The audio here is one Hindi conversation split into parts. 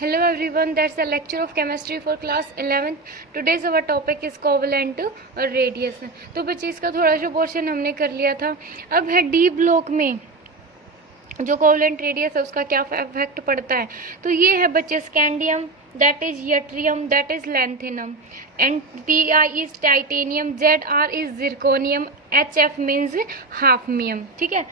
Hello everyone, that's a lecture of chemistry for class 11th. Today's our topic is covalent radius. तो बच्चे इसका थोड़ा सा पोर्शन हमने कर लिया था. अब है डी ब्लॉक में जो कोवलेंट रेडियस है उसका क्या इफेक्ट पड़ता है. तो ये है बच्चे scandium, that is yttrium, that is lanthanum, and Pi is titanium, Zr is zirconium, Hf means hafnium. ठीक है,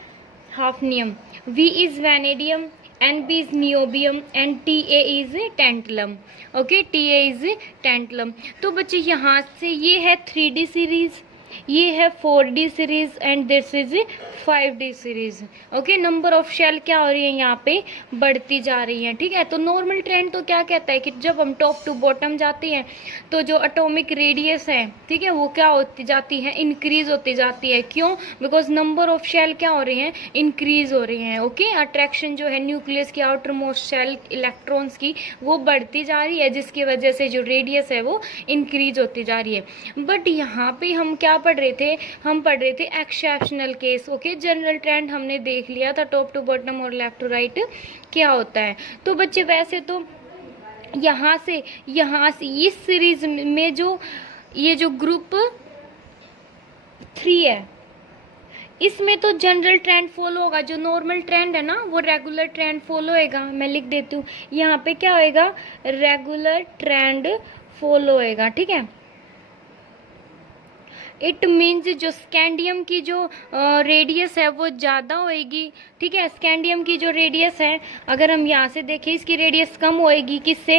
hafnium. V is vanadium, NB is niobium and TA is tantalum. Okay, TA is tantalum. तो बच्चे यहाँ से ये है 3D सीरीज, ये है 4D series and this is 5D series. Okay, number of shell क्या हो रही है यहाँ पे बढ़ती जा रही है. ठीक है, तो नॉर्मल ट्रेंड तो क्या कहता है कि जब हम टॉप टू बॉटम जाते हैं तो जो एटॉमिक रेडियस है, ठीक है, वो क्या होती जाती है, इंक्रीज होती जाती है. क्यों? बिकॉज नंबर ऑफ शेल क्या हो रहे हैं, इंक्रीज हो रहे हैं. ओके, अट्रैक्शन जो है न्यूक्लियस की आउटर मोस्ट शेल इलेक्ट्रॉन्स की वो बढ़ती जा रही है, जिसकी वजह से जो रेडियस है वो इंक्रीज होती जा रही है. बट यहाँ पे हम क्या पढ़ रहे थे, हम पढ़ रहे थे exceptional case. Okay, general trend हमने देख लिया था टॉप टू बॉटम और लेफ्ट टू राइट क्या होता है. तो बच्चे वैसे तो यहाँ से इस सीरीज में जो ये जो ग्रुप 3 है इसमें तो जनरल ट्रेंड फॉलो होगा. जो नॉर्मल ट्रेंड है ना वो रेगुलर ट्रेंड फॉलो होएगा. मैं लिख देती हूँ यहाँ पे क्या होएगा, रेगुलर ट्रेंड फॉलो होएगा. ठीक है, इट मीन्स जो स्कैंडियम की जो रेडियस है वो ज़्यादा होएगी. ठीक है, स्कैंडियम की जो रेडियस है अगर हम यहाँ से देखें इसकी रेडियस कम होएगी किससे,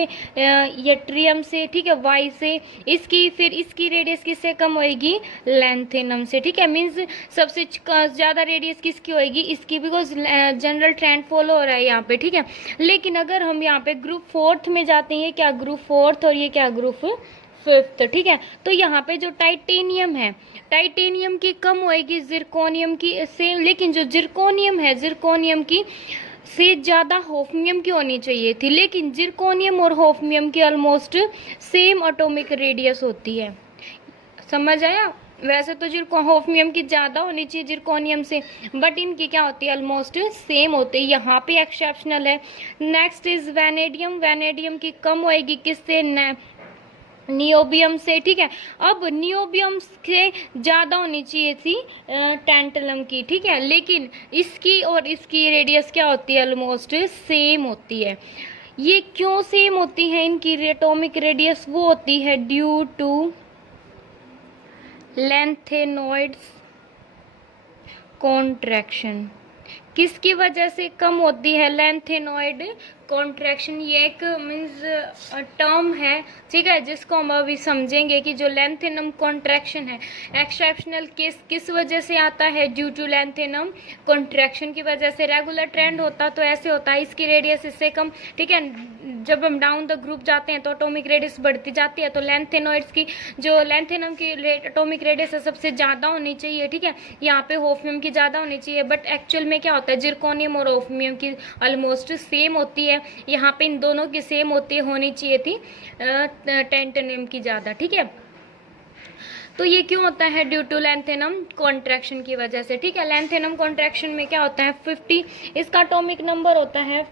यट्रियम से. ठीक है, वाई से. इसकी फिर इसकी रेडियस किससे कम होएगी, लैंथेनम से. ठीक है, मीन्स सबसे ज़्यादा रेडियस किसकी होएगी, इसकी, बिकॉज जनरल ट्रेंड फॉलो हो रहा है यहाँ पे. ठीक है, लेकिन अगर हम यहाँ पे ग्रुप 4th में जाते हैं, क्या ग्रुप 4th और ये क्या ग्रुप 5th. ठीक है, तो यहाँ पे जो टाइटेनियम है, टाइटेनियम की कम होएगी जिरकोनियम की से, लेकिन जो जिरकोनियम है जिरकोनियम की से ज़्यादा होफनियम की होनी चाहिए थी. लेकिन जिरकोनियम और होफनियम की ऑलमोस्ट सेम एटॉमिक रेडियस होती है. समझ आया? वैसे तो होफनियम की ज़्यादा होनी चाहिए जिरकोनियम से, बट इनकी क्या होती है, ऑलमोस्ट सेम होती है. यहाँ पे एक्सेप्शनल है. Next is vanadium. वैनेडियम की कम होएगी किससे, नियोबियम से. ठीक है, अब नियोबियम से ज़्यादा होनी चाहिए थी टैंटलम की. ठीक है, लेकिन इसकी और इसकी रेडियस क्या होती है, ऑलमोस्ट सेम होती है. ये क्यों सेम होती है इनकी एटॉमिक रेडियस, वो होती है ड्यू टू लैंथेनॉइड्स कॉन्ट्रैक्शन. किसकी वजह से कम होती है, लैंथेनॉइड कॉन्ट्रैक्शन. ये एक मीन्स टर्म है, ठीक है, जिसको हम अभी समझेंगे कि जो लैंथेनम कॉन्ट्रैक्शन है एक्सेप्शनल केस किस वजह से आता है, ड्यू टू लैंथेनम कॉन्ट्रैक्शन की वजह से. रेगुलर ट्रेंड होता तो ऐसे होता है, इसकी रेडियस इससे कम. ठीक है, जब हम डाउन द ग्रुप जाते हैं तो एटॉमिक रेडियस बढ़ती जाती है. तो लैंथेनॉइड्स की जो लैंथेनम की एटॉमिक रेडियस है सबसे ज़्यादा होनी चाहिए. ठीक है, यहाँ पे होफनियम की ज़्यादा होनी चाहिए, बट एक्चुअल में क्या होता है, जिरकोनियम और होफनियम की ऑलमोस्ट सेम होती है. यहाँ पे इन दोनों की सेम होनी चाहिए थी, टैंटनियम की ज़्यादा. ठीक है, तो ये क्यों होता है, ड्यू टू लैंथेनम कॉन्ट्रैक्शन की वजह से. ठीक है, लैंथेनम कॉन्ट्रैक्शन में क्या होता है, 50 इसका एटॉमिक नंबर होता है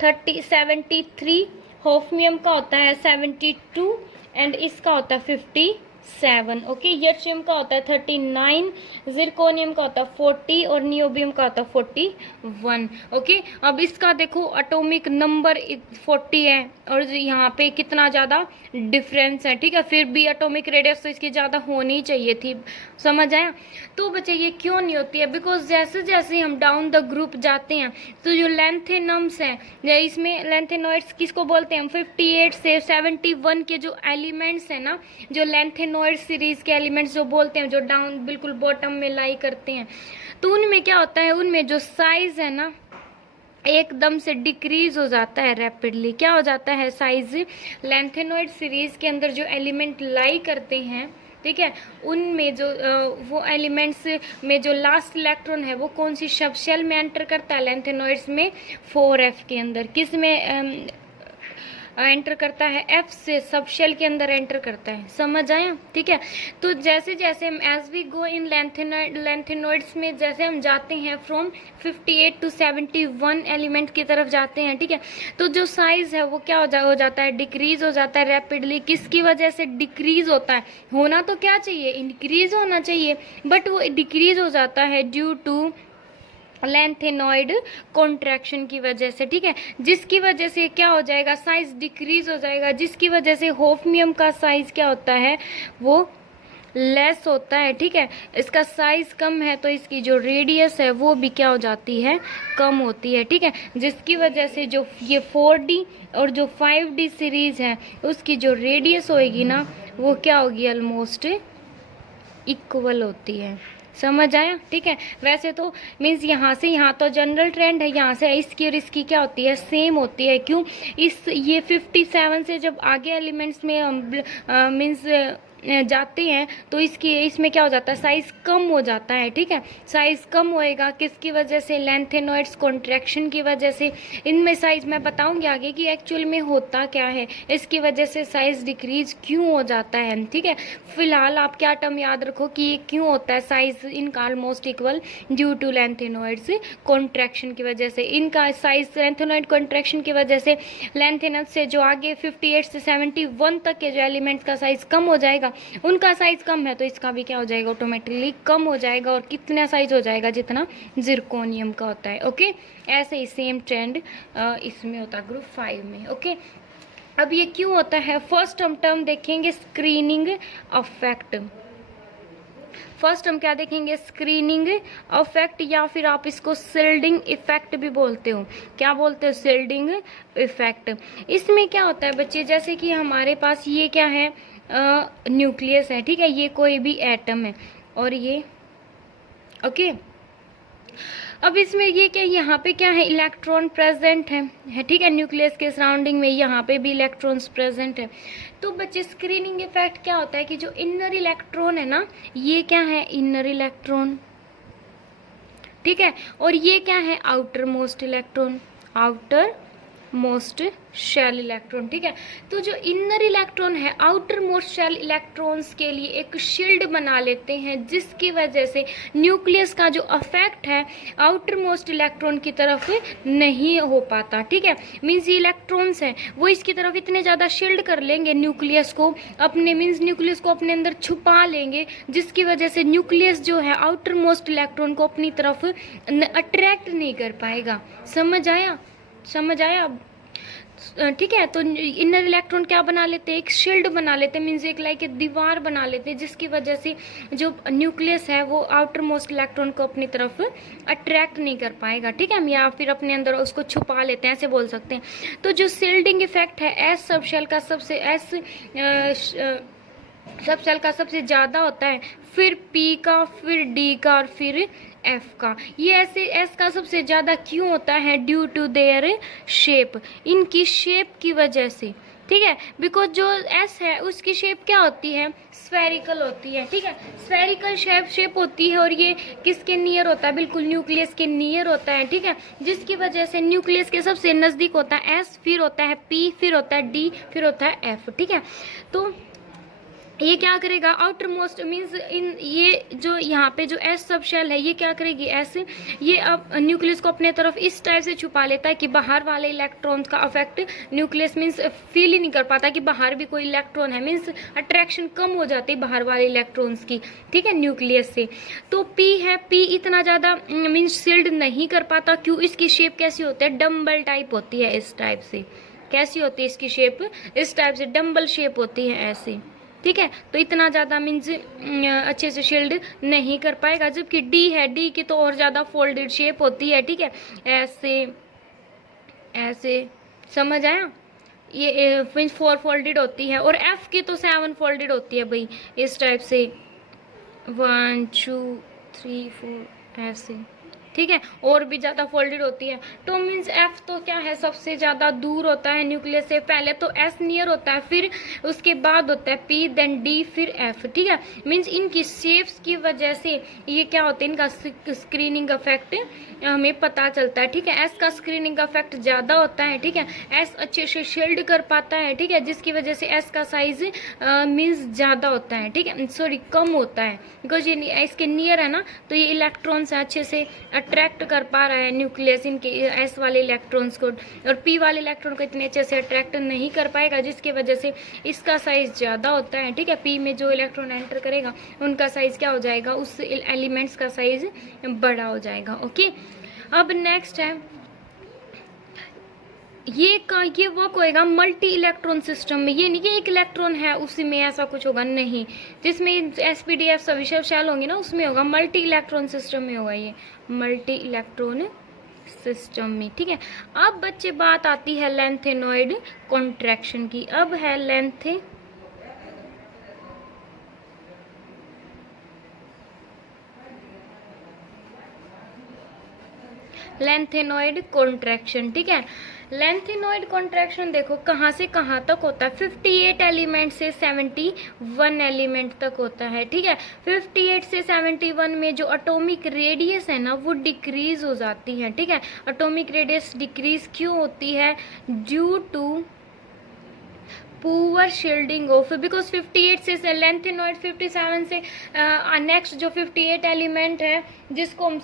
73. होफनियम का होता है 72 एंड इसका होता है 57. ओके, यट्रियम का होता है 39, जिरकोनियम का होता है 40 और नियोबियम का होता है 41. ओके, अब इसका देखो एटॉमिक नंबर 40 है और यहाँ पे कितना ज़्यादा डिफरेंस है. ठीक है, फिर भी एटॉमिक रेडियस तो इसकी ज़्यादा होनी चाहिए थी. समझ आया? तो बच्चे ये क्यों नहीं होती है, बिकॉज जैसे जैसे हम डाउन द ग्रुप जाते हैं तो जो लैंथेनम्स हैं, इसमें लैंथेनॉइड्स किसको बोलते हैं, 58 से 71 के जो एलिमेंट्स हैं ना, जो लैंथेनॉइड सीरीज के एलिमेंट्स जो बोलते हैं, जो डाउन बिल्कुल बॉटम में लाई करते हैं, तो उनमें क्या होता है, उनमें जो साइज है ना एकदम से डिक्रीज हो जाता है रैपिडली. क्या हो जाता है, साइज. लैंथेनॉइड सीरीज के अंदर जो एलिमेंट लाई करते हैं, ठीक है, उनमें जो वो एलिमेंट्स में जो लास्ट इलेक्ट्रॉन है वो कौन सी सब शेल में एंटर करता है, लैंथेनॉइड्स में 4f के अंदर. किस में, एंटर करता है, एफ से सब शेल के अंदर एंटर करता है। समझ आया? ठीक है। तो जैसे जैसे as we go in lanthanoids में जैसे हम जाते हैं फ्रॉम 58 to 71 एलिमेंट की तरफ जाते हैं, ठीक है, तो जो साइज है वो क्या हो जाता है, डिक्रीज हो जाता है रैपिडली। किसकी वजह से डिक्रीज होता है? होना तो क्या चाहिए, इंक्रीज होना चाहिए, बट वो डिक्रीज हो जाता है ड्यू टू लैंथेनॉइड कॉन्ट्रैक्शन की वजह से, ठीक है, जिसकी वजह से क्या हो जाएगा, साइज डिक्रीज हो जाएगा, जिसकी वजह से होफमियम का साइज क्या होता है, वो लेस होता है, ठीक है, इसका साइज कम है तो इसकी जो रेडियस है वो भी क्या हो जाती है, कम होती है, ठीक है, जिसकी वजह से जो ये 4D और जो 5D सीरीज है उसकी जो रेडियस होएगी ना वो क्या होगी, ऑलमोस्ट इक्वल होती है। समझ आया? ठीक है। वैसे तो मीन्स यहाँ से यहाँ तो जनरल ट्रेंड है, यहाँ से इसकी और इसकी क्या होती है, सेम होती है। क्यों? इस ये 57 से जब आगे एलिमेंट्स में मीन्स जाते हैं तो इसमें क्या हो जाता है, साइज कम हो जाता है, ठीक है, साइज कम होएगा किसकी वजह से, लैंथेनॉइड्स कॉन्ट्रैक्शन की वजह से। इनमें साइज मैं बताऊंगी आगे कि एक्चुअल में होता क्या है, इसकी वजह से साइज डिक्रीज क्यों हो जाता है, ठीक है। फिलहाल आप क्या टर्म याद रखो कि ये क्यों होता है, साइज इनका almost equal due to lanthanoids contraction की वजह से। इनका साइज लैंथेनॉइड कॉन्ट्रैक्शन की वजह से लैंथेनॉइड से जो आगे 58 से 71 तक के जो एलिमेंट्स का साइज कम हो जाएगा, उनका साइज कम है तो इसका भी क्या हो जाएगा, ऑटोमेटिकली कम हो जाएगा। और कितना साइज हो जाएगा, जितना जिरकोनियम का होता है। ओके, ऐसे ही सेम ट्रेंड इसमें होता है ग्रुप 5 में। ओके, अब ये क्यों होता है, फर्स्ट हम टर्म देखेंगे स्क्रीनिंग इफेक्ट। फर्स्ट हम क्या देखेंगे, स्क्रीनिंग इफेक्ट, या फिर आप इसको शिल्डिंग इफेक्ट भी बोलते हो। क्या बोलते हो, शिल्डिंग इफेक्ट। इसमें क्या होता है बच्चे, जैसे कि हमारे पास ये क्या है, न्यूक्लियस है, ठीक है, ये कोई भी एटम है और ये ओके। अब इसमें ये क्या, यहाँ पे क्या है, इलेक्ट्रॉन प्रेजेंट है, ठीक है, न्यूक्लियस के सराउंडिंग में यहाँ पे भी इलेक्ट्रॉन्स प्रेजेंट है। तो बच्चे स्क्रीनिंग इफेक्ट क्या होता है कि जो इनर इलेक्ट्रॉन है ना, ये क्या है, इनर इलेक्ट्रॉन, ठीक है, और ये क्या है, outermost electron, outermost shell electron, ठीक है। तो जो इनर इलेक्ट्रॉन है आउटर मोस्ट शेल इलेक्ट्रॉन्स के लिए एक शील्ड बना लेते हैं, जिसकी वजह से न्यूक्लियस का जो इफेक्ट है आउटर मोस्ट इलेक्ट्रॉन की तरफ नहीं हो पाता, ठीक है। मीन्स ये इलेक्ट्रॉन्स हैं वो इसकी तरफ इतने ज़्यादा शील्ड कर लेंगे न्यूक्लियस को अपने, मीन्स न्यूक्लियस को अपने अंदर छुपा लेंगे, जिसकी वजह से न्यूक्लियस जो है आउटर मोस्ट इलेक्ट्रॉन को अपनी तरफ अट्रैक्ट नहीं कर पाएगा। समझ आया? समझ आया? ठीक है। तो इनर इलेक्ट्रॉन क्या बना लेते हैं, एक शील्ड बना लेते हैं, मीन्स एक लाइक एक दीवार बना लेते हैं, जिसकी वजह से जो न्यूक्लियस है वो आउटर मोस्ट इलेक्ट्रॉन को अपनी तरफ अट्रैक्ट नहीं कर पाएगा, ठीक है। हम या फिर अपने अंदर उसको छुपा लेते हैं, ऐसे बोल सकते हैं। तो जो शील्डिंग इफेक्ट है एस सब शेल का सबसे ज़्यादा होता है, फिर पी का, फिर डी का और फिर एफ का। ये ऐसे एस का सबसे ज़्यादा क्यों होता है, ड्यू टू देयर शेप, इनकी शेप की वजह से, ठीक है। बिकॉज जो एस है उसकी शेप क्या होती है, स्फेरिकल होती है, ठीक है, स्फेरिकल शेप होती है, और ये किसके नियर होता है, बिल्कुल न्यूक्लियस के नियर होता है, ठीक है, जिसकी वजह से न्यूक्लियस के सबसे नज़दीक होता है एस, फिर होता है पी, फिर होता है डी, फिर होता है एफ, ठीक है। तो ये क्या करेगा, आउटर मोस्ट मीन्स इन ये जो यहाँ पे जो एस सब शेल है ये क्या करेगी, एस ये अब न्यूक्लियस को अपने तरफ इस टाइप से छुपा लेता है कि बाहर वाले इलेक्ट्रॉन्स का अफेक्ट न्यूक्लियस मीन्स फील ही नहीं कर पाता कि बाहर भी कोई इलेक्ट्रॉन है, मीन्स अट्रैक्शन कम हो जाती है बाहर वाले इलेक्ट्रॉन्स की, ठीक है, न्यूक्लियस से। तो पी है, पी इतना ज़्यादा मीन्स शील्ड नहीं कर पाता, क्यों, इसकी शेप कैसी होती है, डम्बल टाइप होती है, इस टाइप से। कैसी होती है इसकी शेप, इस टाइप से डम्बल शेप होती है ऐसे, ठीक है। तो इतना ज़्यादा मीन्स अच्छे से शील्ड नहीं कर पाएगा। जबकि डी है, डी की तो और ज़्यादा फोल्डेड शेप होती है, ठीक है, ऐसे ऐसे। समझ आया? ये मीन्स 4 फोल्डेड होती है, और एफ की तो 7 फोल्डेड होती है भाई, इस टाइप से 1 2 3 4 ऐसे, ठीक है, और भी ज़्यादा फोल्डेड होती है। तो मीन्स एफ तो क्या है, सबसे ज़्यादा दूर होता है न्यूक्लियस से। पहले तो एस नियर होता है, फिर उसके बाद होता है पी, देन डी, फिर एफ। ठीक है, मीन्स इनकी शेप्स की वजह से ये क्या होता है, इनका स्क्रीनिंग इफेक्ट हमें पता चलता है। ठीक है, एस का स्क्रीनिंग इफेक्ट ज़्यादा होता है। ठीक है, एस अच्छे से शील्ड कर पाता है। ठीक है, जिसकी वजह से एस का साइज मीन्स ज़्यादा होता है। ठीक है, सॉरी कम होता है, बिकॉज ये इसके नियर है ना, तो ये इलेक्ट्रॉन्स अच्छे से अट्रैक्ट कर पा रहा है न्यूक्लियस इनके एस वाले इलेक्ट्रॉन्स को, और पी वाले इलेक्ट्रॉन को इतने अच्छे से अट्रैक्ट नहीं कर पाएगा, जिसकी वजह से इसका साइज ज़्यादा होता है। ठीक है, पी में जो इलेक्ट्रॉन एंटर करेगा उनका साइज क्या हो जाएगा, उस एलिमेंट्स का साइज बड़ा हो जाएगा। ओके, अब नेक्स्ट है ये वर्क होएगा मल्टी इलेक्ट्रॉन सिस्टम में। ये नहीं कि एक इलेक्ट्रॉन है उसी में ऐसा कुछ होगा, नहीं। जिसमें एसपीडीएफ सभी शेल होंगे ना, उसमें होगा मल्टी इलेक्ट्रॉन सिस्टम में होगा, ये मल्टी इलेक्ट्रॉन सिस्टम में। ठीक है, अब बच्चे बात आती है लेंथेनॉइड कॉन्ट्रैक्शन की। अब है लेंथेनॉइड कॉन्ट्रैक्शन। ठीक है, लेंथेनॉइड कॉन्ट्रैक्शन देखो कहाँ से कहाँ तक होता है, 58 एलिमेंट से 71 एलिमेंट तक होता है। ठीक है, 58 से 71 में जो एटॉमिक रेडियस है ना, वो डिक्रीज हो जाती है। ठीक है, एटॉमिक रेडियस डिक्रीज क्यों होती है, due to poor shielding of, because 58 से लेंथेनॉइड 57 से नेक्स्ट जो 58 एलिमेंट है जिसको हम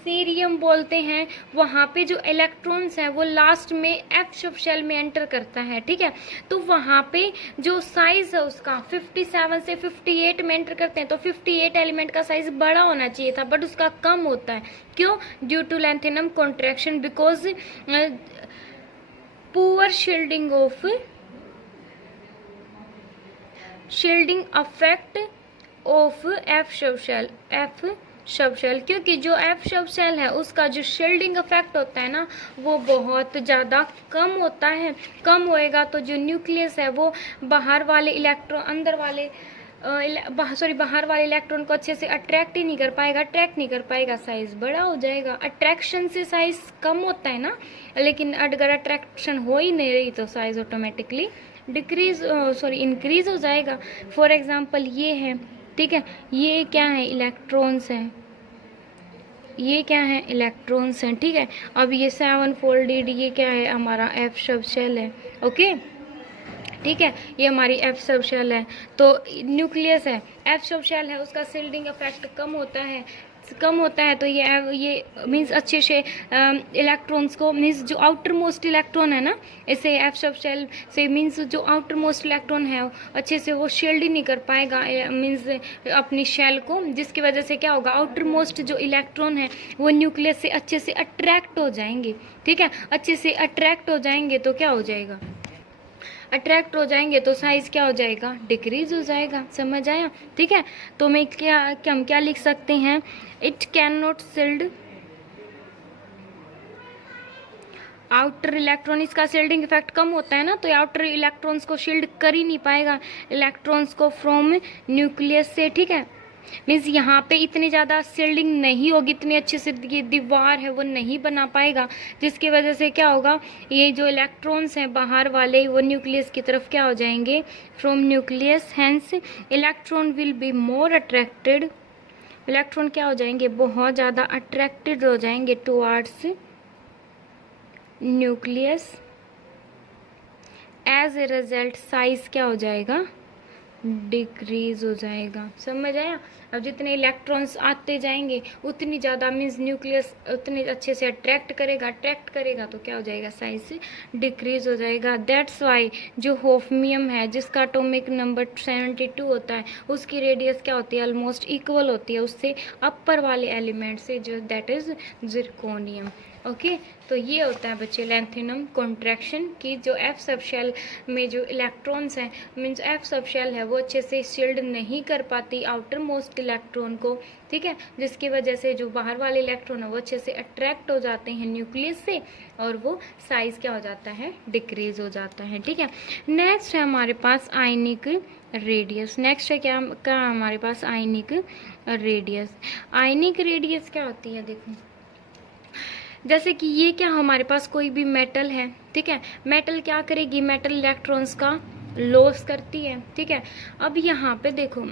सीरियम बोलते हैं, वहाँ पे जो इलेक्ट्रॉन्स हैं वो लास्ट में एफ सब शेल में एंटर करता है। ठीक है, तो वहाँ पे जो साइज है उसका 57 से 58 में एंटर करते हैं, तो 58 एलिमेंट का साइज बड़ा होना चाहिए था, बट उसका कम होता है। क्यों, due to lanthanum contraction, because poor shielding effect of f subshell, क्योंकि जो एफ सब शेल है उसका जो शील्डिंग इफेक्ट होता है ना, वो बहुत ज़्यादा कम होता है। कम होएगा तो जो न्यूक्लियस है वो बाहर वाले इलेक्ट्रॉन बाहर वाले इलेक्ट्रॉन को अच्छे से अट्रैक्ट ही नहीं कर पाएगा, साइज बड़ा हो जाएगा। अट्रैक्शन से साइज कम होता है ना, लेकिन अगर अट्रैक्शन हो ही नहीं रही तो साइज ऑटोमेटिकली इंक्रीज हो जाएगा। फॉर एग्जाम्पल ये है, ठीक है, ये क्या है, इलेक्ट्रॉन्स हैं, ये क्या है, इलेक्ट्रॉन्स हैं। ठीक है, अब ये 7 फोल्डेड ये क्या है, हमारा एफ सब शेल है। ओके, ठीक है, ये हमारी एफ सब शेल है। तो न्यूक्लियस है, एफ सब शेल है, उसका शील्डिंग इफेक्ट कम होता है तो ये मीन्स अच्छे से इलेक्ट्रॉन्स को, मीन्स जो आउटर मोस्ट इलेक्ट्रॉन है ना, इसे एफ सब शेल से मीन्स जो आउटर मोस्ट इलेक्ट्रॉन है अच्छे से वो शील्ड ही नहीं कर पाएगा मीन्स अपनी शेल को, जिसकी वजह से क्या होगा, आउटर मोस्ट जो इलेक्ट्रॉन है वो न्यूक्लियस से अच्छे से अट्रैक्ट हो जाएंगे। ठीक है, अच्छे से अट्रैक्ट हो जाएंगे तो क्या हो जाएगा, अट्रैक्ट हो जाएंगे तो साइज क्या हो जाएगा, डिक्रीज हो जाएगा। समझ आया। ठीक है, तो हम क्या लिख सकते हैं, it can not shield outer electron, इसका शील्डिंग इफेक्ट कम होता है ना, तो आउटर इलेक्ट्रॉन्स को शील्ड कर ही नहीं पाएगा इलेक्ट्रॉन्स को फ्रॉम न्यूक्लियस से। ठीक है, मीन्स यहाँ पे इतनी ज़्यादा शील्डिंग नहीं होगी, इतनी अच्छे से ये दीवार है वो नहीं बना पाएगा, जिसकी वजह से क्या होगा, ये जो इलेक्ट्रॉन्स हैं बाहर वाले वो न्यूक्लियस की तरफ क्या हो जाएंगे, from nucleus, hence electron will be more attracted, electron क्या हो जाएंगे, बहुत ज़्यादा अट्रैक्टेड हो जाएंगे towards nucleus. As a result size क्या हो जाएगा, डिक्रीज हो जाएगा। समझ आया। अब जितने इलेक्ट्रॉन्स आते जाएंगे उतनी ज़्यादा मीन्स न्यूक्लियस उतने अच्छे से अट्रैक्ट करेगा तो क्या हो जाएगा, साइज डिक्रीज हो जाएगा। दैट्स वाई जो होफमियम है जिसका एटॉमिक नंबर 72 होता है, उसकी रेडियस क्या होती है, ऑलमोस्ट इक्वल होती है उससे अपर वाले एलिमेंट से, जो दैट इज जिरकोनियम। ओके, तो ये होता है बच्चे लेंथेनम कॉन्ट्रैक्शन की, जो एफ सब शेल में जो इलेक्ट्रॉन्स हैं, मीन्स एफ सब शेल है वो अच्छे से शील्ड नहीं कर पाती आउटर मोस्ट इलेक्ट्रॉन को। ठीक है, जिसकी वजह से जो बाहर वाले इलेक्ट्रॉन है वो अच्छे से अट्रैक्ट हो जाते हैं न्यूक्लियस से, और वो साइज क्या हो जाता है, डिक्रीज हो जाता है। ठीक है, नेक्स्ट है हमारे पास आयनिक रेडियस। नेक्स्ट है क्या हमारे पास, आयनिक रेडियस। आयनिक रेडियस क्या होती है, देखो जैसे कि ये क्या हमारे पास कोई भी मेटल है, ठीक है, मेटल क्या करेगी, मेटल इलेक्ट्रॉन्स का लॉस करती है, ठीक है। अब यहाँ पे देखो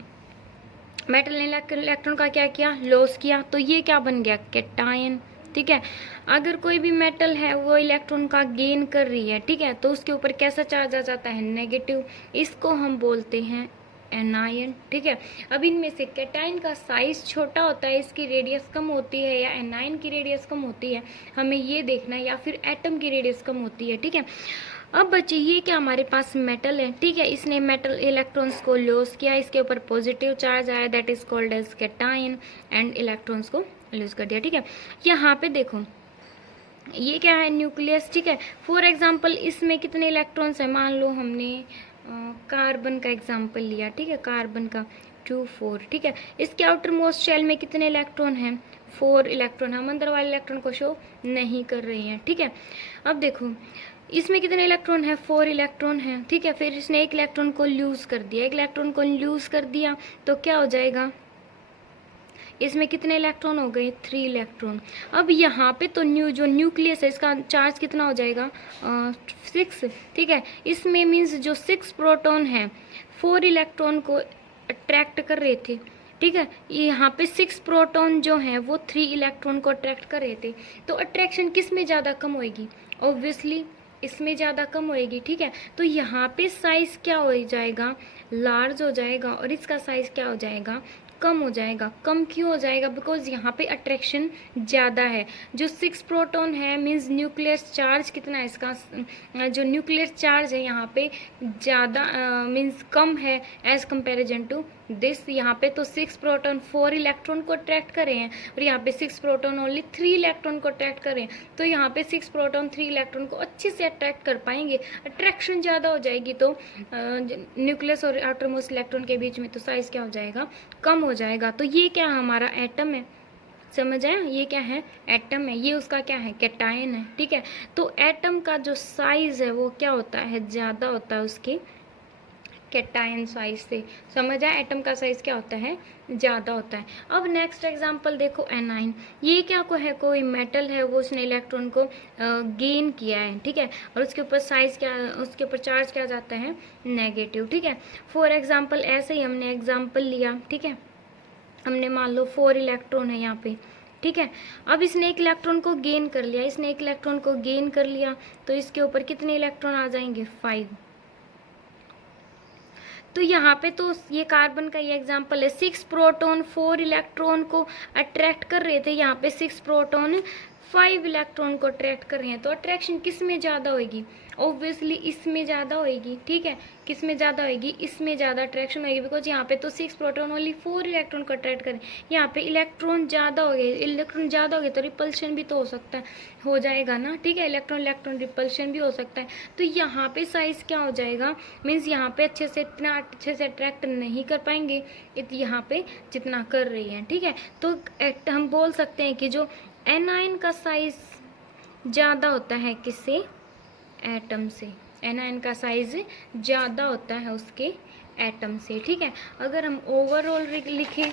मेटल ने इलेक्ट्रॉन का क्या किया, लॉस किया, तो ये क्या बन गया, कैटायन, ठीक है। अगर कोई भी मेटल है वो इलेक्ट्रॉन का गेन कर रही है, ठीक है, तो उसके ऊपर कैसा चार्ज आ जाता है, नेगेटिव, इसको हम बोलते हैं एनायन, ठीक है। अब इनमें से कैटायन का साइज छोटा होता है, इसकी रेडियस कम होती है, या एनायन की रेडियस कम होती है, हमें ये देखना है, या फिर एटम की रेडियस कम होती है, ठीक है। अब बच्चे ये क्या हमारे पास मेटल है, ठीक है, इसने मेटल इलेक्ट्रॉन्स को लॉस किया, इसके ऊपर पॉजिटिव चार्ज आया, that is called as cation, and electrons को लॉस कर दिया, ठीक है। यहाँ पे देखो ये क्या है, न्यूक्लियस, ठीक है। फॉर एग्जाम्पल इसमें कितने इलेक्ट्रॉन्स है, मान लो हमने कार्बन का एग्जाम्पल लिया, ठीक है, कार्बन का 2 4, ठीक है। इसके आउटर मोस्ट शेल में कितने इलेक्ट्रॉन हैं, 4 इलेक्ट्रॉन, हम अंदर वाले इलेक्ट्रॉन को शो नहीं कर रहे हैं, ठीक है। अब देखो इसमें कितने इलेक्ट्रॉन है, 4 इलेक्ट्रॉन है, ठीक है। फिर इसने एक इलेक्ट्रॉन को लूज कर दिया, एक इलेक्ट्रॉन को लूज कर दिया तो क्या हो जाएगा, इसमें कितने इलेक्ट्रॉन हो गए, 3 इलेक्ट्रॉन। अब यहाँ पे तो जो न्यूक्लियस है इसका चार्ज कितना हो जाएगा, 6, ठीक है। इसमें मीन्स जो 6 प्रोटॉन है 4 इलेक्ट्रॉन को अट्रैक्ट कर रहे थे, ठीक है। यहाँ पे 6 प्रोटॉन जो हैं वो 3 इलेक्ट्रॉन को अट्रैक्ट कर रहे थे, तो अट्रैक्शन किस में ज़्यादा कम होएगी, ऑब्वियसली इसमें ज़्यादा कम होएगी, ठीक है। तो यहाँ पे साइज क्या हो जाएगा, लार्ज हो जाएगा, और इसका साइज क्या हो जाएगा, कम हो जाएगा। कम क्यों हो जाएगा, बिकॉज यहाँ पे अट्रैक्शन ज़्यादा है। जो 6 प्रोटॉन है मीन्स न्यूक्लियर चार्ज कितना है इसका, जो न्यूक्लियर चार्ज है यहाँ पे ज़्यादा मीन्स कम है एज कंपेरिजन टू दिस। यहाँ पे तो 6 प्रोटॉन 4 इलेक्ट्रॉन को अट्रैक्ट कर रहे हैं, और यहाँ पे 6 प्रोटॉन ओनली 3 इलेक्ट्रॉन को अट्रैक्ट कर रहे हैं, तो यहाँ पे 6 प्रोटॉन 3 इलेक्ट्रॉन को अच्छे से अट्रैक्ट कर पाएंगे। अट्रैक्शन ज़्यादा हो जाएगी तो न्यूक्लियस और आउटरमोस्ट इलेक्ट्रॉन के बीच में तो साइज क्या हो जाएगा, कम हो जाएगा। तो ये क्या हमारा एटम है, समझ आया, ये क्या है, एटम है, ये उसका क्या है, कैटायन है, ठीक है। तो एटम का जो साइज है वो क्या होता है, ज़्यादा होता है उसके कैटायन साइज से, समझ आया, एटम का साइज क्या होता है, ज़्यादा होता है। अब नेक्स्ट एग्जांपल देखो एनाइन, ये क्या को है, कोई मेटल है वो उसने इलेक्ट्रॉन को गेन किया है, ठीक है, और उसके ऊपर साइज क्या, उसके ऊपर चार्ज क्या जाता है, नेगेटिव, ठीक है। फॉर एग्जांपल ऐसे ही हमने एग्जांपल लिया, ठीक है, हमने मान लो 4 इलेक्ट्रॉन है यहाँ पे, ठीक है। अब इसने एक इलेक्ट्रॉन को गेन कर लिया, इसने एक इलेक्ट्रॉन को गेन कर लिया, तो इसके ऊपर कितने इलेक्ट्रॉन आ जाएंगे, 5। तो यहाँ पे तो ये कार्बन का ये एग्जांपल है, 6 प्रोटॉन 4 इलेक्ट्रॉन को अट्रैक्ट कर रहे थे, यहाँ पे 6 प्रोटॉन 5 इलेक्ट्रॉन को अट्रैक्ट कर रहे हैं, तो अट्रैक्शन किस में ज़्यादा होगी, ऑब्वियसली इसमें ज़्यादा होएगी, ठीक है। किस में ज़्यादा होएगी, इसमें ज़्यादा अट्रैक्शन होगी, बिकॉज यहाँ पे तो 6 प्रोटॉन ओनली 4 इलेक्ट्रॉन को अट्रैक्ट करें, यहाँ पे इलेक्ट्रॉन ज़्यादा हो गए, इलेक्ट्रॉन ज़्यादा हो गए तो रिपल्शन भी तो हो सकता है, हो जाएगा ना, ठीक है, इलेक्ट्रॉन इलेक्ट्रॉन रिपल्शन भी हो सकता है। तो यहाँ पे साइज क्या हो जाएगा, मीन्स यहाँ पे अच्छे से इतना अच्छे से अट्रैक्ट नहीं कर पाएंगे यहाँ पे जितना कर रही हैं, ठीक है। तो हम बोल सकते हैं कि जो एनाइन का साइज ज़्यादा होता है किससे, एटम से, एनाइन का साइज ज़्यादा होता है उसके एटम से, ठीक है। अगर हम ओवरऑल लिखें,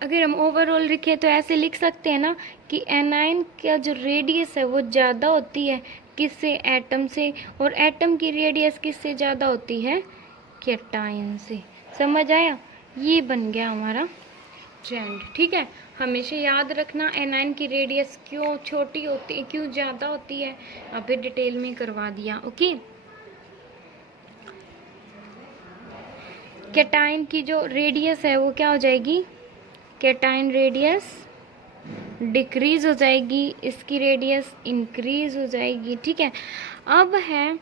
अगर हम ओवरऑल लिखें तो ऐसे लिख सकते हैं ना कि एनाइन का जो रेडियस है वो ज़्यादा होती है किससे, एटम से, और एटम की रेडियस किससे ज़्यादा होती है, कैटायन से। समझ आया, ये बन गया हमारा ट्रेंड, ठीक है। हमेशा याद रखना एनाइन की रेडियस क्यों छोटी होती है, क्यों ज़्यादा होती है, अभी डिटेल में करवा दिया, ओके। कैटायन की जो रेडियस है वो क्या हो जाएगी, कैटायन रेडियस डिक्रीज हो जाएगी, इसकी रेडियस इंक्रीज हो जाएगी, ठीक है। अब है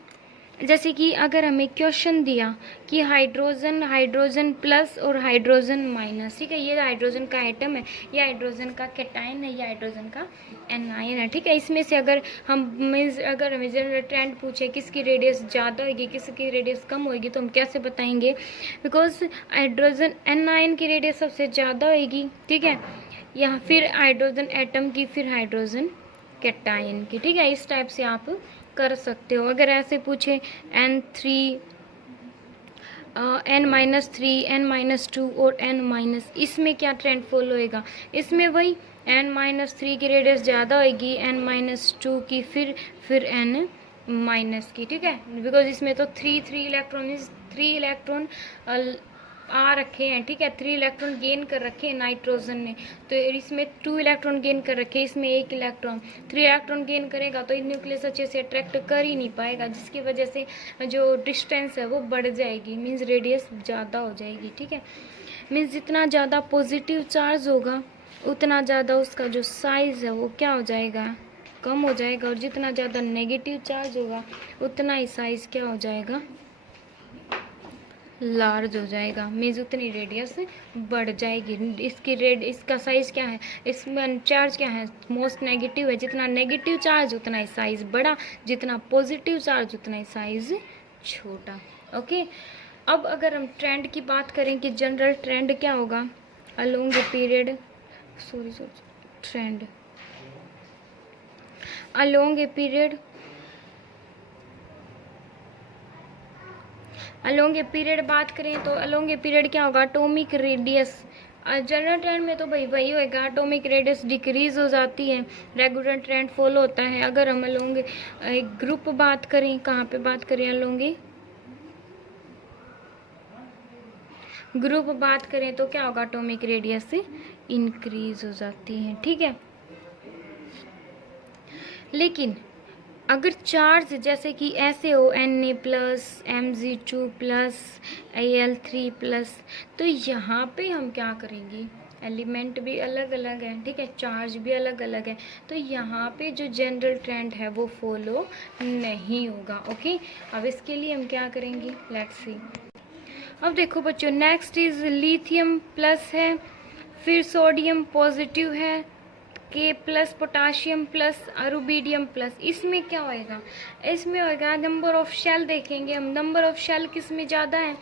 जैसे कि अगर हमें क्वेश्चन दिया कि हाइड्रोजन, हाइड्रोजन प्लस और हाइड्रोजन माइनस, ठीक है, ये हाइड्रोजन का एटम है, ये हाइड्रोजन का कैटायन है, ये हाइड्रोजन का एनायन है, ठीक है। इसमें से अगर अगर हमें जनरल ट्रेंड पूछे किसकी रेडियस ज़्यादा होगी किसकी रेडियस कम होगी, तो हम कैसे बताएंगे, बिकॉज हाइड्रोजन एनायन की रेडियस सबसे ज़्यादा होगी, ठीक है, या फिर हाइड्रोजन एटम की, फिर हाइड्रोजन कैटायन की, ठीक है। इस टाइप से आप कर सकते हो। अगर ऐसे पूछे N3 n-3, n-2 और n-, इसमें क्या ट्रेंड फॉलो होएगा? इसमें वही n-3 की रेडियस ज़्यादा होएगी, n-2 की, फिर n- की, ठीक है, बिकॉज इसमें तो 3 इलेक्ट्रॉन, 3 इलेक्ट्रॉन आ रखे हैं, ठीक है, 3 इलेक्ट्रॉन गेन कर रखे हैं नाइट्रोजन ने, तो इसमें 2 इलेक्ट्रॉन गेन कर रखे हैं, इसमें 1 इलेक्ट्रॉन, 3 इलेक्ट्रॉन गेन करेगा तो न्यूक्लियस अच्छे से अट्रैक्ट कर ही नहीं पाएगा, जिसकी वजह से जो डिस्टेंस है वो बढ़ जाएगी, मीन्स रेडियस ज़्यादा हो जाएगी, ठीक है। मीन्स जितना ज़्यादा पॉजिटिव चार्ज होगा उतना ज़्यादा उसका जो साइज़ है वो क्या हो जाएगा? कम हो जाएगा, और जितना ज़्यादा नेगेटिव चार्ज होगा उतना ही साइज़ क्या हो जाएगा? लार्ज हो जाएगा, मीन्स उतनी रेडियस बढ़ जाएगी। इसका साइज़ क्या है? इसमें चार्ज क्या है? मोस्ट नेगेटिव है, जितना नेगेटिव चार्ज उतना ही साइज़ बड़ा, जितना पॉजिटिव चार्ज उतना ही साइज़ छोटा। ओके, अब अगर हम ट्रेंड की बात करें कि जनरल ट्रेंड क्या होगा along a period, trend along a period, along a period बात करें तो अलोंग ए पीरियड क्या होगा? एटॉमिक रेडियस, जनरल ट्रेंड में तो भाई वही होएगा, एटॉमिक रेडियस डिक्रीज हो जाती है, रेगुलर ट्रेंड फॉलो होता है। अगर हम अलोंग एक ग्रुप बात करें, कहाँ पे बात करें अलोंग ग्रुप बात करें तो क्या होगा? एटॉमिक रेडियस से इंक्रीज हो जाती है, ठीक है। लेकिन अगर चार्ज जैसे कि ऐसे हो Na+, Mg2+, Al3+, तो यहाँ पे हम क्या करेंगे? एलिमेंट भी अलग अलग है, ठीक है, चार्ज भी अलग अलग है, तो यहाँ पे जो जनरल ट्रेंड है वो फॉलो नहीं होगा। ओके, अब इसके लिए हम क्या करेंगे? Let's see. अब देखो बच्चों, नेक्स्ट इज लिथियम प्लस है, फिर सोडियम पॉजिटिव है, K+, potassium plus, rubidium plus. इसमें क्या होएगा? इसमें होएगा नंबर ऑफ शेल देखेंगे हम, नंबर ऑफ शेल किस में ज़्यादा है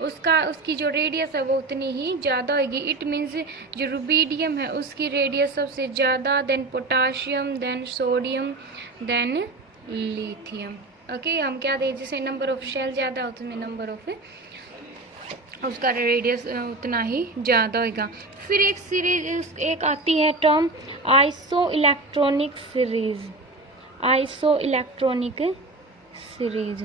उसकी जो रेडियस है वो उतनी ही ज़्यादा होगी। इट मीन्स जो रुबीडियम है उसकी रेडियस सबसे ज़्यादा, then potassium, then sodium, then lithium. Okay, हम क्या दें? जैसे नंबर ऑफ शेल ज़्यादा हो उसमें नंबर ऑफ उसका रेडियस उतना ही ज़्यादा होगा। फिर एक सीरीज एक आती है term iso electronic series, iso electronic series.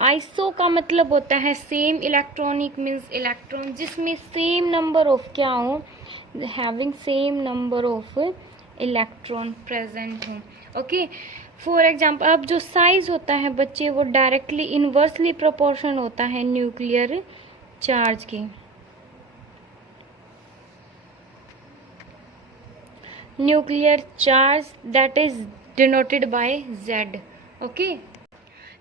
Iso का मतलब होता है सेम, इलेक्ट्रॉनिक मीन्स इलेक्ट्रॉन जिसमें सेम नंबर ऑफ क्या हो? Having same number of electron present हो। ओके, फॉर एग्जाम्पल अब जो साइज होता है बच्चे वो डायरेक्टली इनवर्सली प्रोपोर्शन होता है न्यूक्लियर चार्ज की। Nuclear charge that is denoted by Z। Okay,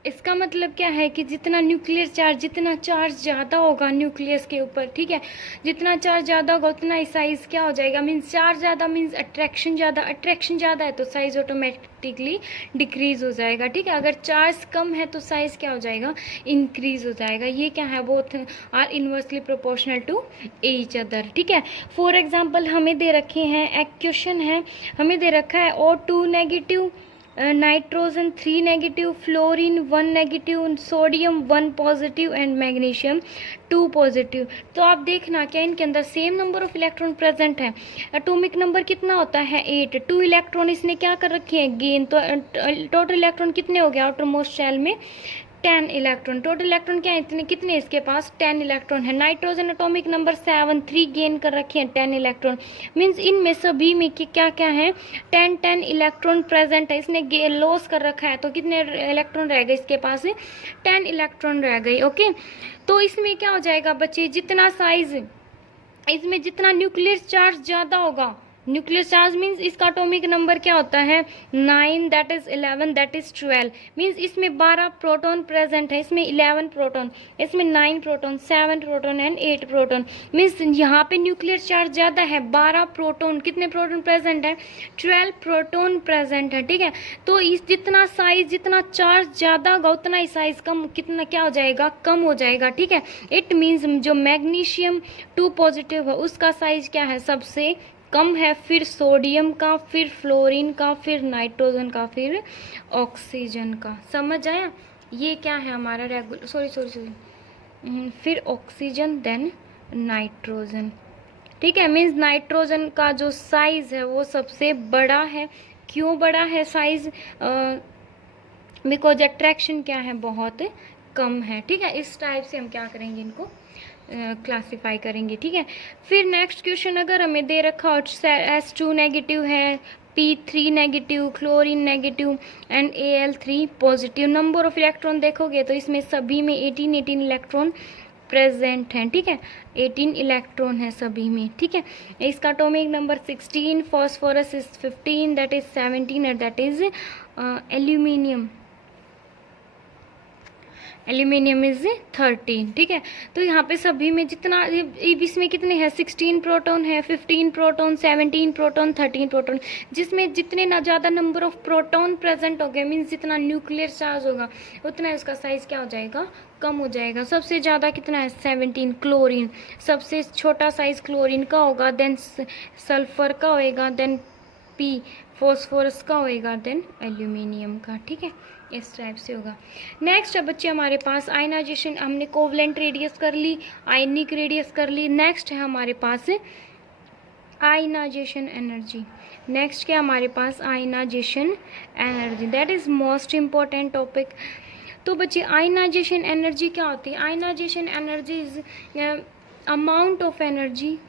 इसका मतलब क्या है कि जितना न्यूक्लियर चार्ज, जितना चार्ज ज़्यादा होगा न्यूक्लियस के ऊपर, ठीक है, जितना चार्ज ज़्यादा होगा उतना ही साइज़ क्या हो जाएगा? मीन्स चार्ज ज़्यादा मीन्स अट्रैक्शन ज़्यादा, अट्रैक्शन ज़्यादा है तो साइज़ ऑटोमेटिकली डिक्रीज हो जाएगा, ठीक है। अगर चार्ज कम है तो साइज़ क्या हो जाएगा? इंक्रीज हो जाएगा। ये क्या है? Both are inversely proportional to each other, ठीक है। फॉर एग्जाम्पल हमें दे रखे हैं, एक क्वेश्चन है, हमें दे रखा है O2 negative, nitrogen 3 negative, fluorine 1 negative, sodium 1 positive and magnesium 2 positive. तो आप देखना क्या इनके अंदर same number of electron present है? एटॉमिक नंबर कितना होता है? 8। 2 इलेक्ट्रॉन इसने क्या कर रखे हैं? गेन। तो टोटल इलेक्ट्रॉन कितने हो गए आउटर मोस्ट शेल में? 10 इलेक्ट्रॉन। टोटल इलेक्ट्रॉन क्या है? इतने कितने इसके पास? 10 इलेक्ट्रॉन है। नाइट्रोजन एटॉमिक नंबर 7, 3 गेन कर रखे हैं 10 इलेक्ट्रॉन। मीन्स इनमें सभी में क्या क्या है? 10 इलेक्ट्रॉन प्रेजेंट है। इसने लॉस कर रखा है तो कितने इलेक्ट्रॉन रह गए इसके पास? 10 इलेक्ट्रॉन रह गए। ओके, तो इसमें क्या हो जाएगा बच्चे? जितना साइज, इसमें जितना न्यूक्लियर चार्ज ज़्यादा होगा, न्यूक्लियर चार्ज मीन्स इसका एटॉमिक नंबर क्या होता है? 9, that is 11, that is 12। Means इसमें 12 प्रोटॉन प्रेजेंट है, इसमें 11 प्रोटॉन, इसमें 9 proton, 7 proton and 8 proton. Means यहाँ पे न्यूक्लियर चार्ज ज़्यादा है, 12 प्रोटॉन, कितने प्रोटॉन प्रेजेंट है? 12 प्रोटॉन प्रेजेंट है, ठीक है। तो इस जितना साइज, जितना चार्ज ज़्यादा होगा उतना ही साइज कम, कितना क्या हो जाएगा? कम हो जाएगा, ठीक है। इट मीन्स जो मैग्नीशियम 2 पॉजिटिव है उसका साइज क्या है? सबसे कम है, फिर सोडियम का, फिर फ्लोरीन का, फिर नाइट्रोजन का, फिर ऑक्सीजन का। समझ आया? ये क्या है हमारा रेगुलर, सॉरी फिर ऑक्सीजन, देन नाइट्रोजन। ठीक है, मीन्स नाइट्रोजन का जो साइज है वो सबसे बड़ा है। क्यों बड़ा है साइज? बिकॉज अट्रैक्शन क्या है, बहुत कम है। ठीक है, इस टाइप से हम क्या करेंगे, इनको क्लासिफाई करेंगे। ठीक है, फिर नेक्स्ट क्वेश्चन अगर हमें दे रखा हो S2 नेगेटिव है, P3 negative, chlorine negative and Al3 positive. Number of electron देखोगे तो इसमें सभी में 18 इलेक्ट्रॉन प्रेजेंट हैं। ठीक है, 18 इलेक्ट्रॉन है सभी में। ठीक है, इसका atomic number 16, phosphorus is 15, that is 17 and that is aluminium is 13। ठीक है, तो यहाँ पे सभी में जितना इसमें कितने हैं, 16 प्रोटॉन है, 15 प्रोटॉन, 17 प्रोटॉन, 13 प्रोटॉन। जिसमें जितने ना ज़्यादा नंबर ऑफ प्रोटॉन प्रेजेंट हो गए, मीन्स जितना न्यूक्लियर चार्ज होगा उतना उसका साइज क्या हो जाएगा, कम हो जाएगा। सबसे ज़्यादा कितना है, 17 क्लोरीन। सबसे छोटा साइज क्लोरीन का होगा, देन सल्फर का होएगा, देन पी फॉस्फोरस का होएगा, देन एल्यूमिनियम का। ठीक है, इस टाइप से होगा। नेक्स्ट है बच्चे हमारे पास आयनाइजेशन, हमने कोवलेंट रेडियस कर ली, आयनिक रेडियस कर ली। नेक्स्ट है हमारे पास आयनाइजेशन एनर्जी। नेक्स्ट क्या हमारे पास, ionisation energy, that is most important topic. तो बच्चे आयनाइजेशन एनर्जी क्या होती है? Ionisation energy is amount of energy.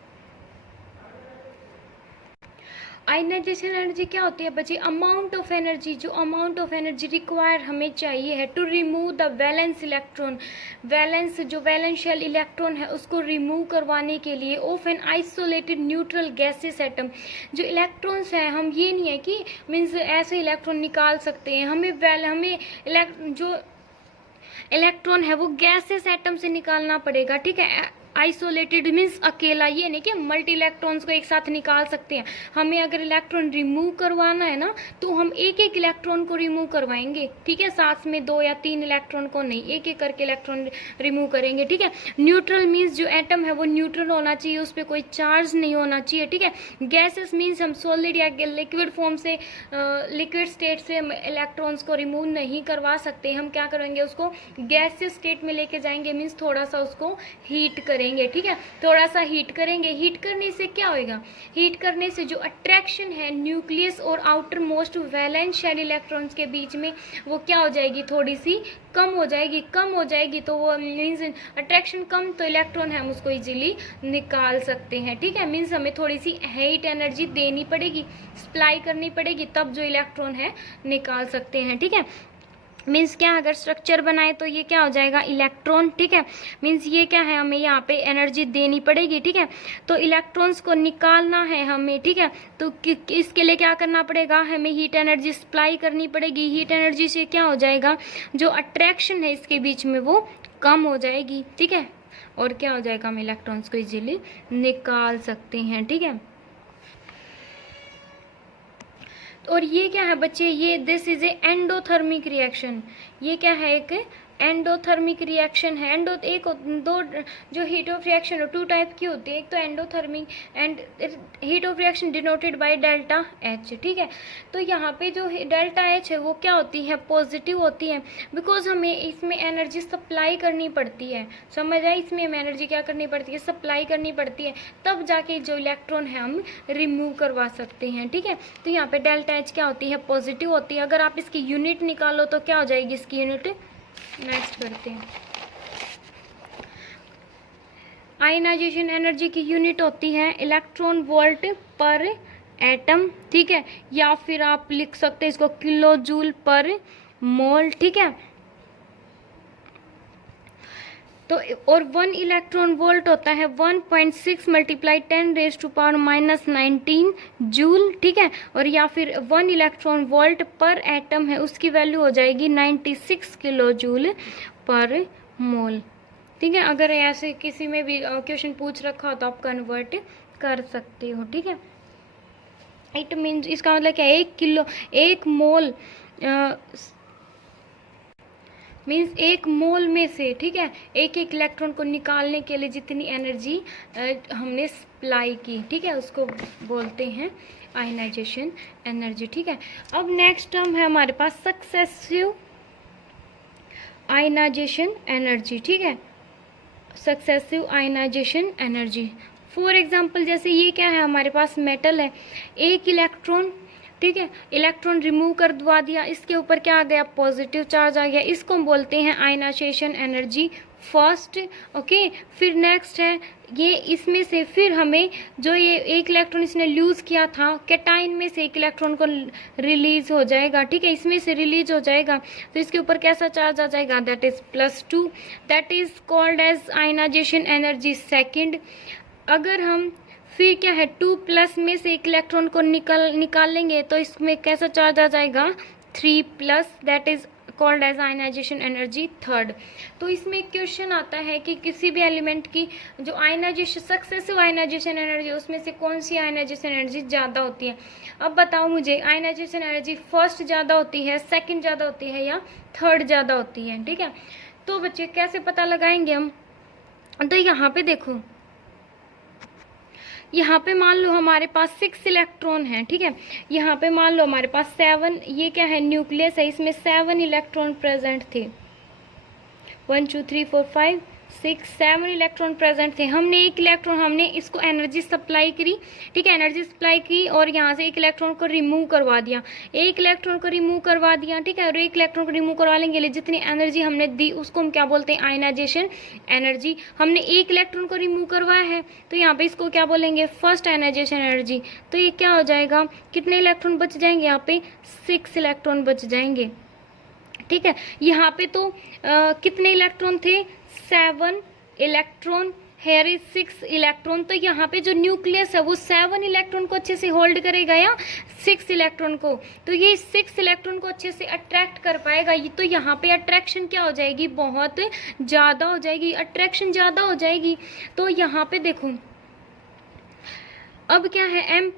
Ionisation energy क्या होती है बच्चे? अमाउंट ऑफ एनर्जी, जो अमाउंट ऑफ एनर्जी रिक्वायर हमें चाहिए है to remove the valence electron. Valence, जो वैलेंशियल इलेक्ट्रॉन है उसको रिमूव करवाने के लिए of an isolated neutral gases atom. जो इलेक्ट्रॉन्स हैं, हम ये नहीं है कि मीन्स ऐसे इलेक्ट्रॉन निकाल सकते हैं, हमें जो इलेक्ट्रॉन है वो गैसेस एटम से निकालना पड़ेगा। ठीक है, आइसोलेटेड मीन्स अकेला, ये नहीं कि मल्टी इलेक्ट्रॉन्स को एक साथ निकाल सकते हैं। हमें अगर इलेक्ट्रॉन रिमूव करवाना है ना, तो हम एक एक इलेक्ट्रॉन को रिमूव करवाएंगे। ठीक है, साथ में 2 या 3 इलेक्ट्रॉन को नहीं, एक एक करके इलेक्ट्रॉन रिमूव करेंगे। ठीक है, न्यूट्रल मीन्स जो एटम है वो न्यूट्रल होना चाहिए, उस पर कोई चार्ज नहीं होना चाहिए। ठीक है, गैसेस मीन्स हम सॉलिड या लिक्विड फॉर्म से, लिक्विड स्टेट से इलेक्ट्रॉन्स को रिमूव नहीं करवा सकते। हम क्या करेंगे, उसको गैसियस स्टेट में लेके जाएंगे, मीन्स थोड़ा सा उसको हीट करेंगे। ठीक है, थोड़ा सा हीट करेंगे। हीट करने से क्या होएगा, हीट करने से जो अट्रैक्शन है न्यूक्लियस और outermost valence shell electrons के बीच में, वो क्या हो जाएगी, थोड़ी सी कम हो जाएगी। कम हो जाएगी तो वो मीन्स अट्रैक्शन कम, तो इलेक्ट्रॉन हम उसको इजीली निकाल सकते हैं। ठीक है, मीन्स हमें थोड़ी सी हीट एनर्जी देनी पड़ेगी, सप्लाई करनी पड़ेगी, तब जो इलेक्ट्रॉन है निकाल सकते हैं। ठीक है, मीन्स क्या, अगर स्ट्रक्चर बनाए तो ये क्या हो जाएगा, इलेक्ट्रॉन। ठीक है, मीन्स ये क्या है, हमें यहाँ पे एनर्जी देनी पड़ेगी। ठीक है, तो इलेक्ट्रॉन्स को निकालना है हमें। ठीक है, तो इसके लिए क्या करना पड़ेगा, हमें हीट एनर्जी सप्लाई करनी पड़ेगी। हीट एनर्जी से क्या हो जाएगा, जो अट्रैक्शन है इसके बीच में वो कम हो जाएगी। ठीक है, और क्या हो जाएगा, हम इलेक्ट्रॉन्स को इजीली निकाल सकते हैं। ठीक है, और ये क्या है बच्चे, ये this is a endothermic reaction. ये क्या है, एक एंडोथर्मिक रिएक्शन है। दो जो हीट ऑफ रिएक्शन 2 टाइप की होती है, एक तो endothermic and heat of reaction denoted by delta H. ठीक है, तो यहाँ पे जो डेल्टा एच है वो क्या होती है, पॉजिटिव होती है, बिकॉज हमें इसमें एनर्जी सप्लाई करनी पड़ती है। समझ आए, इसमें हमें एनर्जी क्या करनी पड़ती है, सप्लाई करनी पड़ती है, तब जाके जो इलेक्ट्रॉन है हम रिमूव करवा सकते हैं। ठीक है, तो यहाँ पे डेल्टा एच क्या होती है, पॉजिटिव होती है। अगर आप इसकी यूनिट निकालो तो क्या हो जाएगी इसकी यूनिट, नेक्स्ट करते हैं। आयनाइजेशन एनर्जी की यूनिट होती है इलेक्ट्रॉन वोल्ट पर एटम। ठीक है, या फिर आप लिख सकते हैं इसको किलो जूल पर मोल। ठीक है, तो और 1 इलेक्ट्रॉन वोल्ट होता है 1.6 मल्टीप्लाई 10⁻⁻19 जूल। ठीक है, और या फिर 1 इलेक्ट्रॉन वोल्ट पर एटम है, उसकी वैल्यू हो जाएगी 96 किलो जूल पर मोल। ठीक है, अगर ऐसे किसी में भी क्वेश्चन पूछ रखा हो तो आप कन्वर्ट कर सकते हो। ठीक है, इट मीन्स इसका मतलब क्या है, 1 किलो 1 मोल मीन्स 1 मोल में से, ठीक है, एक इलेक्ट्रॉन को निकालने के लिए जितनी एनर्जी हमने सप्लाई की, ठीक है, उसको बोलते हैं आयनाइजेशन एनर्जी। ठीक है, अब नेक्स्ट टर्म है हमारे पास सक्सेसिव आयनाइजेशन एनर्जी। ठीक है, successive ionization energy. For example जैसे ये क्या है, हमारे पास मेटल है, एक इलेक्ट्रॉन, ठीक है, इलेक्ट्रॉन रिमूव कर दवा दिया, इसके ऊपर क्या आ गया, पॉजिटिव चार्ज आ गया, इसको हम बोलते हैं आयनाइजेशन एनर्जी फर्स्ट। ओके, फिर नेक्स्ट है ये, इसमें से फिर हमें जो ये एक इलेक्ट्रॉन इसने लूज किया था, कैटाइन में से एक इलेक्ट्रॉन को रिलीज हो जाएगा, ठीक है, इसमें से रिलीज हो जाएगा, तो इसके ऊपर कैसा चार्ज आ जाएगा, that is +2, that is called as ionization energy second. अगर हम फिर क्या है 2+ में से एक इलेक्ट्रॉन को निकालेंगे तो इसमें कैसा चार्ज आ जाएगा, 3+, that is called as ionization energy third. तो इसमें एक क्वेश्चन आता है कि किसी भी एलिमेंट की जो आयनाइजेशन सक्सेसिव आयनाइजेशन एनर्जी, उसमें से कौन सी आयनाइजेशन एनर्जी ज़्यादा होती है। अब बताओ मुझे, आयनाइजेशन एनर्जी फर्स्ट ज़्यादा होती है, सेकंड ज़्यादा होती है, या थर्ड ज़्यादा होती है, ठीक है। तो बच्चे कैसे पता लगाएंगे हम, तो यहाँ पे देखो, यहाँ पे मान लो हमारे पास 6 इलेक्ट्रॉन हैं, ठीक है, यहाँ पे मान लो हमारे पास 7, ये क्या है, न्यूक्लियस है, इसमें 7 इलेक्ट्रॉन प्रेजेंट थे, 1 2 3 4 5 6 7 इलेक्ट्रॉन प्रेजेंट थे। हमने एक इलेक्ट्रॉन, हमने इसको एनर्जी सप्लाई करी, ठीक है, एनर्जी सप्लाई की, और यहाँ से एक इलेक्ट्रॉन को रिमूव करवा दिया, एक इलेक्ट्रॉन को रिमूव करवा दिया, ठीक है, और एक इलेक्ट्रॉन को रिमूव करवाने के लिए जितनी एनर्जी हमने दी उसको हम क्या बोलते हैं, आयनाइजेशन एनर्जी। हमने एक इलेक्ट्रॉन को रिमूव करवाया है तो यहाँ पे इसको क्या बोलेंगे, फर्स्ट आयनाइजेशन एनर्जी। तो ये क्या हो जाएगा, कितने इलेक्ट्रॉन बच जाएंगे, यहाँ पे 6 इलेक्ट्रॉन बच जाएंगे, ठीक है। यहाँ पे तो कितने इलेक्ट्रॉन थे, 7 इलेक्ट्रॉन, हेयर इज 6 इलेक्ट्रॉन। तो यहाँ पे जो न्यूक्लियस है वो 7 इलेक्ट्रॉन को अच्छे से होल्ड करेगा या 6 इलेक्ट्रॉन को, तो ये 6 इलेक्ट्रॉन को अच्छे से अट्रैक्ट कर पाएगा। ये तो यहाँ पे अट्रैक्शन क्या हो जाएगी, बहुत ज़्यादा हो जाएगी, अट्रैक्शन ज़्यादा हो जाएगी। तो यहाँ पे देखो अब क्या है, M+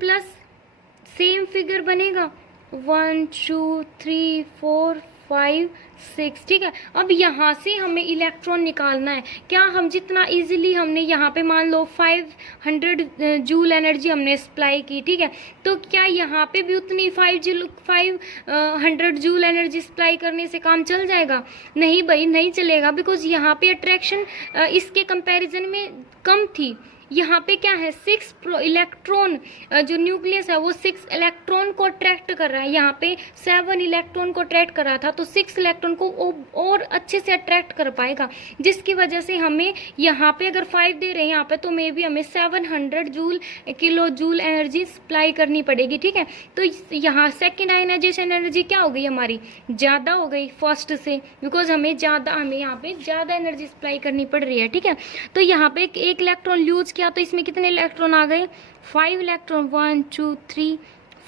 सेम फिगर बनेगा, 1 2 3 4 5 6, ठीक है। अब यहाँ से हमें इलेक्ट्रॉन निकालना है, क्या हम जितना इजीली हमने यहाँ पे मान लो 500 जूल एनर्जी हमने सप्लाई की, ठीक है, तो क्या यहाँ पे भी उतनी 500 जूल एनर्जी सप्लाई करने से काम चल जाएगा, नहीं भाई नहीं चलेगा, बिकॉज यहाँ पे अट्रैक्शन इसके कंपैरिजन में कम थी। यहाँ पे क्या है, 6 इलेक्ट्रॉन, जो न्यूक्लियस है वो 6 इलेक्ट्रॉन को अट्रैक्ट कर रहा है, यहाँ पे 7 इलेक्ट्रॉन को अट्रैक्ट कर रहा था, तो 6 इलेक्ट्रॉन को और अच्छे से अट्रैक्ट कर पाएगा, जिसकी वजह से हमें यहाँ पे अगर 5 दे रहे हैं यहाँ पे, तो मे बी हमें 700 किलो जूल एनर्जी सप्लाई करनी पड़ेगी, ठीक है। तो यहाँ सेकेंड आयनाइजेशन एनर्जी क्या हो गई, हमारी ज़्यादा हो गई फर्स्ट से, बिकॉज हमें यहाँ पे ज़्यादा एनर्जी सप्लाई करनी पड़ रही है, ठीक है। तो यहाँ पे एक इलेक्ट्रॉन यूज किया तो इसमें कितने इलेक्ट्रॉन आ गए, 5 इलेक्ट्रॉन, 1 2 3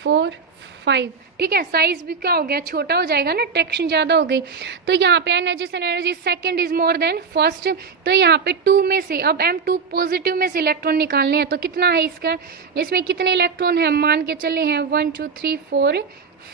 4 5, ठीक है। साइज भी क्या हो गया, छोटा हो जाएगा ना, अट्रैक्शन ज़्यादा हो गई। तो यहाँ पे ionization energy second is more than first. तो यहाँ पे 2 में से अब M2 पॉजिटिव में से इलेक्ट्रॉन निकालने हैं, तो कितना है इसका, इसमें कितने इलेक्ट्रॉन हैं, मान के चले हैं 1 2 3 4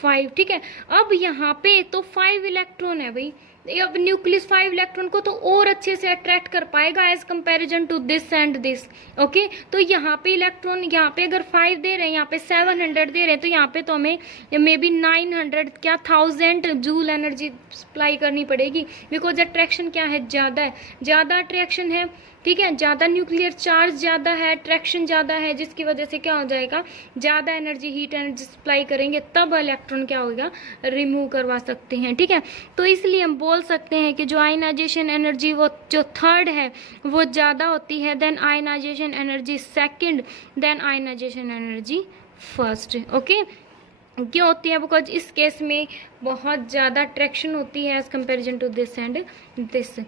5, ठीक है। अब यहाँ पे तो 5 इलेक्ट्रॉन है भाई, अब न्यूक्लियस 5 इलेक्ट्रॉन को तो और अच्छे से अट्रैक्ट कर पाएगा as comparison to this and this, okay. तो यहाँ पे इलेक्ट्रॉन, यहाँ पे अगर 5 दे रहे हैं, यहाँ पे 700 दे रहे हैं, तो यहाँ पे तो हमें मे बी 900 क्या 1000 जूल एनर्जी सप्लाई करनी पड़ेगी, बिकॉज अट्रैक्शन क्या है, ज़्यादा है, ज़्यादा अट्रैक्शन है, ठीक है, ज़्यादा न्यूक्लियर चार्ज ज़्यादा है, अट्रैक्शन ज़्यादा है, जिसकी वजह से क्या हो जाएगा, ज़्यादा एनर्जी, हीट एनर्जी सप्लाई करेंगे, तब इलेक्ट्रॉन क्या होगा, रिमूव करवा सकते हैं, ठीक है। तो इसलिए हम बोल सकते हैं कि जो आयनाइजेशन एनर्जी वो जो थर्ड है वो ज़्यादा होती है than ionisation energy second, than ionisation energy first, okay. क्यों होती है, बिकॉज इस केस में बहुत ज़्यादा अट्रैक्शन होती है as comparison to this and this.